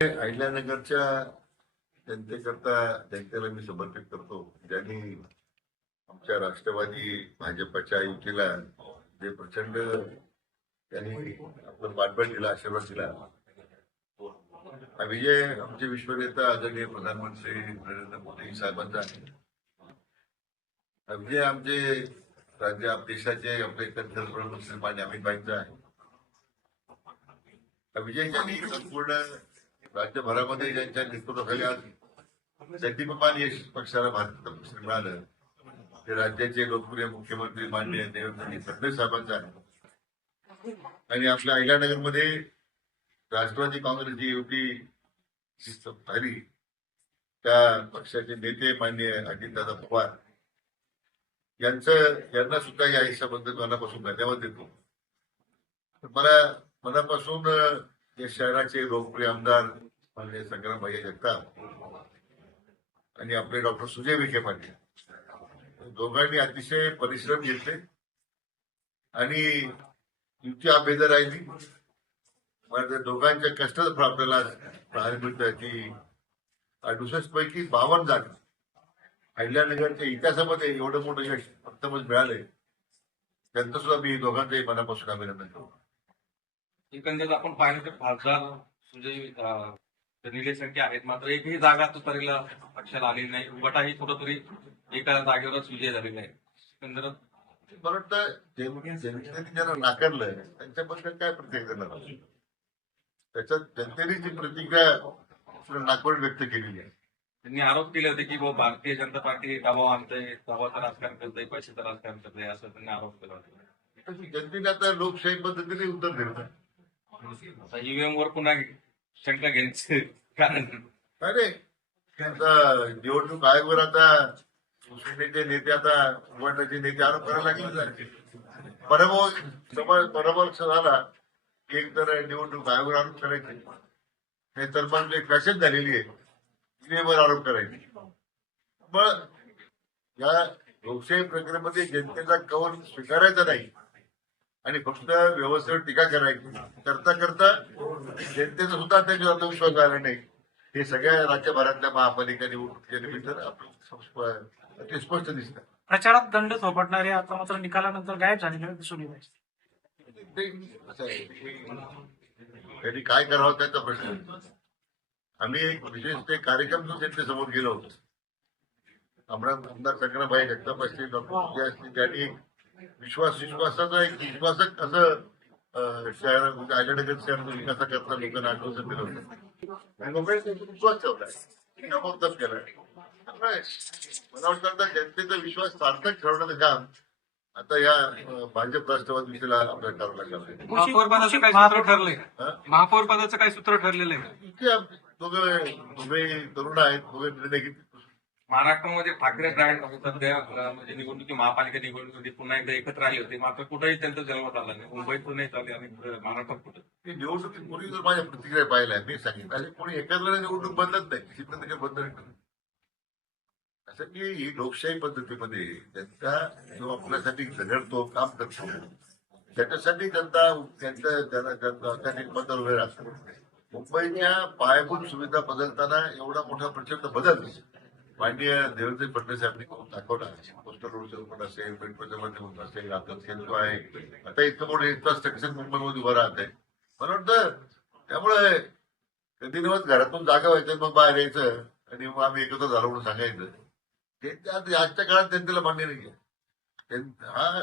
अहिल्यानगरच्या जनतेकरता जनतेला मी समर्पित करतो. ज्यांनी आमच्या राष्ट्रवादी भाजपच्या युतीला जे प्रचंड त्यांनी आपलं पाठबळ दिला, आशीर्वाद दिला. हा विजय आमचे विश्वनेता आदरणीय प्रधानमंत्री नरेंद्र मोदी साहेबांचा आहे. हा विजय आमचे राज्य देशाचे आपले पंतप्रधान माननीय अमित भाईंचा आहे. हा विजय ज्यांनी संपूर्ण राज्यभरामध्ये ज्यांच्या नेतृत्वाखाली आज शक्तिमान यश पक्षाला भारतीय पक्ष मिळालं, ते राज्याचे लोकप्रिय मुख्यमंत्री माननीय देवेंद्र फडणवीस साहेबांचा आहे. आणि आपल्या अहिल्यानगरमध्ये राष्ट्रवादी काँग्रेसची युती झाली, त्या पक्षाचे नेते माननीय अजितदादा पवार यांना सुद्धा या आयुष्याबद्दल मनापासून धन्यवाद देतो. मला मनापासून या शहराचे लोकप्रिय आमदार माननीय संग्रामभाई जगताप आणि आपले डॉक्टर सुजय विखे पाटील दोघांनी अतिशय परिश्रम घेतले आणि युती अभेद राहिली. त्या दोघांच्या कष्टाचं फळ आपल्याला पाहायला मिळतं की 68 पैकी 52 जागा अहिल्यानगरच्या इतिहासामध्ये एवढं मोठं यश प्रथमच मिळालंय. त्यांचं सुद्धा मी दोघांचंही मनापासून अभिनंदन करतो. एकंदरीत आपण पाहिलं तर खासदार सुजय निलेशंके आहेत, मात्र एकही जागा तुतारीला पक्षाला आलेली नाही. गटाही कुठंतरी एका जागेवरच विजय झालेला आहे. एकंदरीत मला वाटतं जनतेने ज्यांना नाकारलं त्यांच्याबद्दल काय प्रतिक्रिया देणार, त्याच्यात जनतेने जी प्रतिक्रिया नाकारून व्यक्त केलेली आहे. त्यांनी आरोप केले होते की भारतीय जनता पार्टी दबाव आणते, दबावाचं राजकारण करते, पैशाचं राजकारण करते, असं त्यांनी आरोप केला होता. जनतेने आता लोकशाही पद्धतीने उत्तर दिलं. आता ईव्हीएम वर पुन्हा शंका घ्यायचे कारण अरे आता निवडणूक आयोगावर आता शिवसेनेचे नेते आता उभारण्याचे नेते आरोप करायला लागले. पराभव झाला एक तर निवडणूक आयोगावर आरोप करायचे, नाही तर मग एक फॅशन झालेली आहे ईव्हीएमवर आरोप करायचे. मग या लोकशाही प्रक्रियेमध्ये जनतेचा कौल स्वीकारायचा नाही आणि फक्त व्यवस्थेवर टीका करायची. करता करता जनतेचा सुद्धा त्याच्यावर आत्मविश्वास आला नाही. हे सगळ्या राज्यभरातल्या महापालिका निवडणुकीच्या निमित्त ते स्पष्ट दिसतं. प्रचारात दंड थोपटणारे आता मात्र निकालानंतर गायब झालेले दिसून येत त्यांनी काय करावं त्याचा प्रश्न. आम्ही एक विशेष ते कार्यक्रम जनतेसमोर गेलो होतो. आमदार संग्रामभाई जगताप असतील, डॉक्टर असतील, त्यांनी विश्वासाचं एक विश्वासक असं शहर अहिल्यानगर शहर विकासा करता लोकांना आश्वासन दिलं होतं आणि लोकांनी विश्वास ठेवलाय, नमोदच केलाय. मला वाटतं जनतेचा विश्वास सार्थक ठेवण्याचं काम आता या भाजप राष्ट्रवादी युतीला आपल्याला करावं लागलं. महापौर पदाचं काय सूत्र ठरलंय? महापौर पदाचं काय सूत्र ठरलेलं आहे? दोघे तरुण आहेत, दोघे निर्णय घेतले. महाराष्ट्रामध्ये ठाकरे ब्रँड सध्या म्हणजे निवडणुकी महापालिका निवडणुकीमध्ये पुन्हा एकदा एकत्र आले होते, मात्र कुठेही त्यांचा जन्म झाला नाही. मुंबईत नाही चालले आणि महाराष्ट्रात कुठे निवडणुकीत कोणी जर माझ्या प्रतिक्रिया पाहिल्या मी सांगितलं कोणी एकत्र निवडणूक बदलत नाही, तिथं बदल नाही. असं की ही लोकशाही पद्धतीमध्ये जनता जो आपल्यासाठी झगडतो, काम करतो, त्याच्यासाठी जनता त्यांच्या बदल वेळ असतो. मुंबईच्या पायाभूत सुविधा बदलताना एवढा मोठा प्रचंड बदल माननीय देवेंद्र फडणवीस साहेबांनी करून दाखवला. कोस्टल रोडचं पण असेल, मेट्रोचं माध्यमातून असेल, आता सेल्फ आहे, आता इतकं मोठं इन्फ्रास्ट्रक्चर मुंबईमध्ये उभं राहत आहे. मला वाटतं त्यामुळे कधी दिवस घरातून जागा व्हायचं, मग बाहेर यायचं आणि मग आम्ही एकत्र झालो म्हणून सांगायचं. ते आजच्या काळात जनतेला मान्य नाही. हा